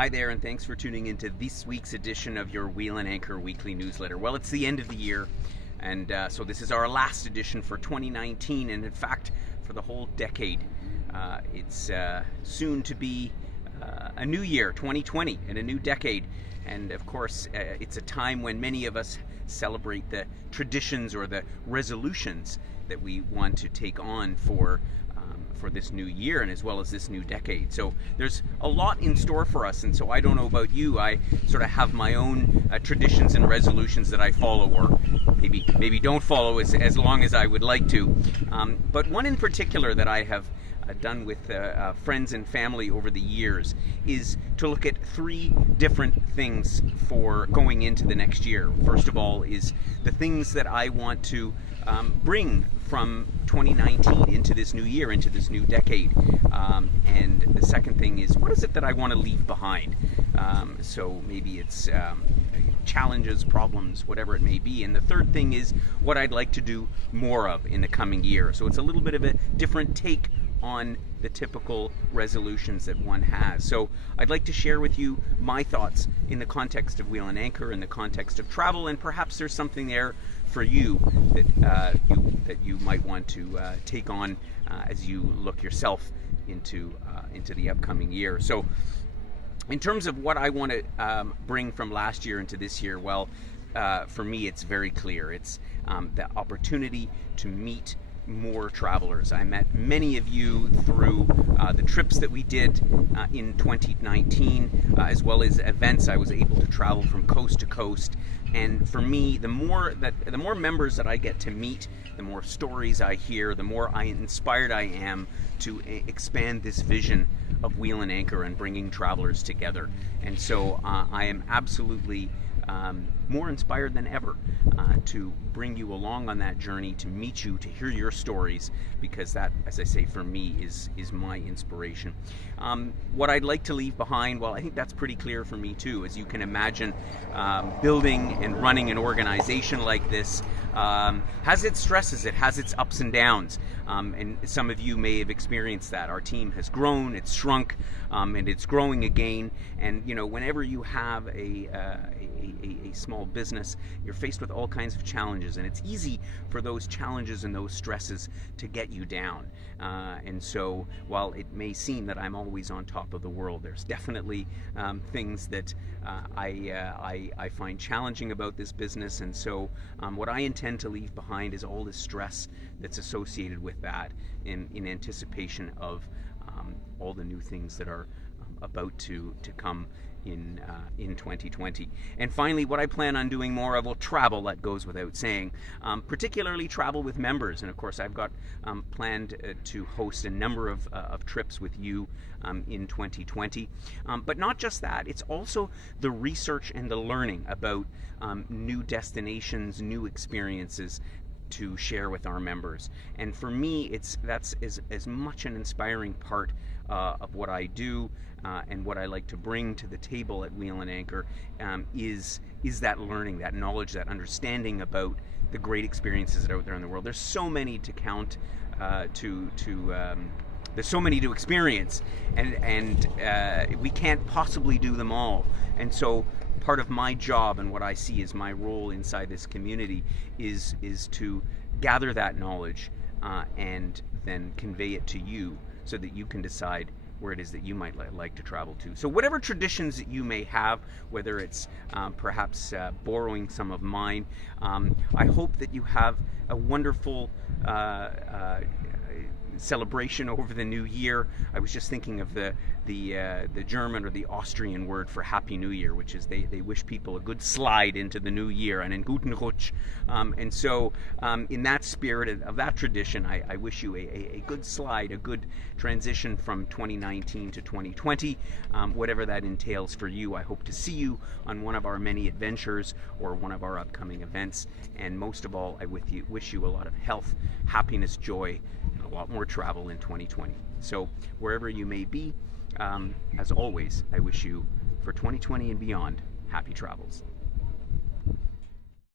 Hi there, and thanks for tuning into this week's edition of your Wheel and Anchor weekly newsletter. Well, it's the end of the year, and so this is our last edition for 2019, and in fact, for the whole decade. It's soon to be a new year, 2020, and a new decade. And of course, it's a time when many of us celebrate the traditions or the resolutions that we want to take on for this new year and as well as this new decade. So there's a lot in store for us, and so I don't know about you, I sort of have my own traditions and resolutions that I follow, or maybe don't follow as long as I would like to. But one in particular that I have done with friends and family over the years is to look at three different things for going into the next year. First of all is the things that I want to bring from 2019 into this new year, into this new decade. And the second thing is, what is it that I want to leave behind? So maybe it's challenges, problems, whatever it may be. And the third thing is what I'd like to do more of in the coming year. So it's a little bit of a different take on the typical resolutions that one has. So I'd like to share with you my thoughts in the context of Wheel and Anchor, in the context of travel, and perhaps there's something there for you that you might want to take on as you look yourself into the upcoming year. So in terms of what I want to bring from last year into this year, well, for me it's very clear. It's the opportunity to meet more travelers. I met many of you through the trips that we did in 2019, as well as events. I was able to travel from coast to coast, and for me, the more members that I get to meet, the more stories I hear, the more inspired I am to expand this vision of Wheel and Anchor and bringing travelers together. And so I am absolutely more inspired than ever to bring you along on that journey, to meet you, to hear your stories, because that, as I say, for me is my inspiration. What I'd like to leave behind, well, I think that's pretty clear for me too. As you can imagine, building and running an organization like this has its stresses, it has its ups and downs, and some of you may have experienced that. Our team has grown, it's shrunk, and it's growing again. And you know, whenever you have a small business, you're faced with all kinds of challenges, and it's easy for those challenges and those stresses to get you down. And so while it may seem that I'm always on top of the world, there's definitely things that I find challenging about this business. And so what I intend to leave behind is all this stress that's associated with that in anticipation of all the new things that are about to come in 2020. And finally, what I plan on doing more of, well, travel, that goes without saying, particularly travel with members. And of course, I've got planned to host a number of trips with you in 2020. But not just that, it's also the research and the learning about new destinations, new experiences to share with our members. And for me, that's as much an inspiring part of what I do and what I like to bring to the table at Wheel and Anchor is that learning, that knowledge, that understanding about the great experiences that are out there in the world. There's so many to count, there's so many to experience, and we can't possibly do them all. And so part of my job and what I see as my role inside this community is to gather that knowledge and then convey it to you so that you can decide where it is that you might like to travel to. So whatever traditions that you may have, whether it's perhaps borrowing some of mine, I hope that you have a wonderful celebration over the new year. I was just thinking of the German or the Austrian word for Happy New Year, which is they wish people a good slide into the new year, and in guten Rutsch. And so in that spirit of that tradition, I wish you a good slide, a good transition from 2019 to 2020, whatever that entails for you. I hope to see you on one of our many adventures or one of our upcoming events. And most of all, I wish you a lot of health, happiness, joy, and a lot more travel in 2020. So wherever you may be, as always, I wish you, for 2020 and beyond, happy travels.